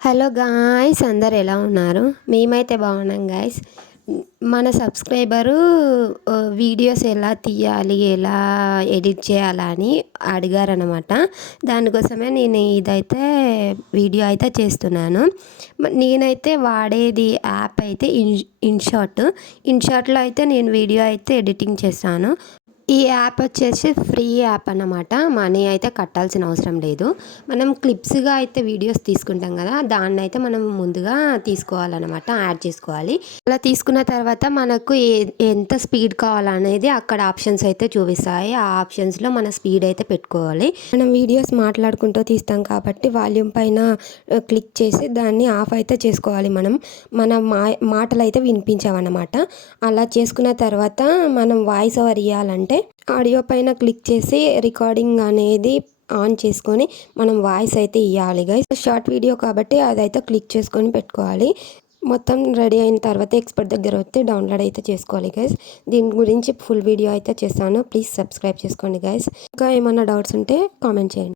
Hello guys, అందరు ఎలా ఉన్నారు? మేమైతే బాగున్నాం గాయ్స్. మన సబ్స్క్రైబరు వీడియోస్ ఎలా తీయాలి, ఎలా ఎడిట్ చేయాలని అడిగారనమాట. దానికోసమే నేను ఇదైతే వీడియో అయితే చేస్తున్నాను. నేనైతే వాడేది యాప్ అయితే ఇన్షార్ట్లో అయితే నేను వీడియో అయితే ఎడిటింగ్ చేస్తాను. ఈ యాప్ వచ్చేసి ఫ్రీ యాప్ అన్నమాట. మనీ అయితే కట్టాల్సిన అవసరం లేదు. మనం క్లిప్స్గా అయితే వీడియోస్ తీసుకుంటాం కదా, దాన్ని అయితే మనం ముందుగా తీసుకోవాలన్నమాట, యాడ్ చేసుకోవాలి. అలా తీసుకున్న తర్వాత మనకు ఎంత స్పీడ్ కావాలనేది అక్కడ ఆప్షన్స్ అయితే చూపిస్తాయి. ఆ ఆప్షన్స్లో మన స్పీడ్ అయితే పెట్టుకోవాలి. మనం వీడియోస్ మాట్లాడుకుంటూ తీస్తాం కాబట్టి వాల్యూమ్ పైన క్లిక్ చేసి దాన్ని ఆఫ్ అయితే చేసుకోవాలి. మన మాటలు అయితే వినిపించామన్నమాట. అలా చేసుకున్న తర్వాత మనం వాయిస్ ఓవర్ ఇవ్వాలంటే ఆడియో పైన క్లిక్ చేసి రికార్డింగ్ అనేది ఆన్ చేసుకొని మనం వాయిస్ అయితే ఇవ్వాలి గైస్. షార్ట్ వీడియో కాబట్టి అదైతే క్లిక్ చేసుకొని పెట్టుకోవాలి. మొత్తం రెడీ అయిన తర్వాత ఎక్స్పర్ట్ దగ్గర వస్తే డౌన్లోడ్ అయితే చేసుకోవాలి గైస్. దీని గురించి ఫుల్ వీడియో అయితే చేస్తాను. ప్లీజ్ సబ్స్క్రైబ్ చేసుకోండి గైస్. ఇంకా ఏమైనా డౌట్స్ ఉంటే కామెంట్ చేయండి.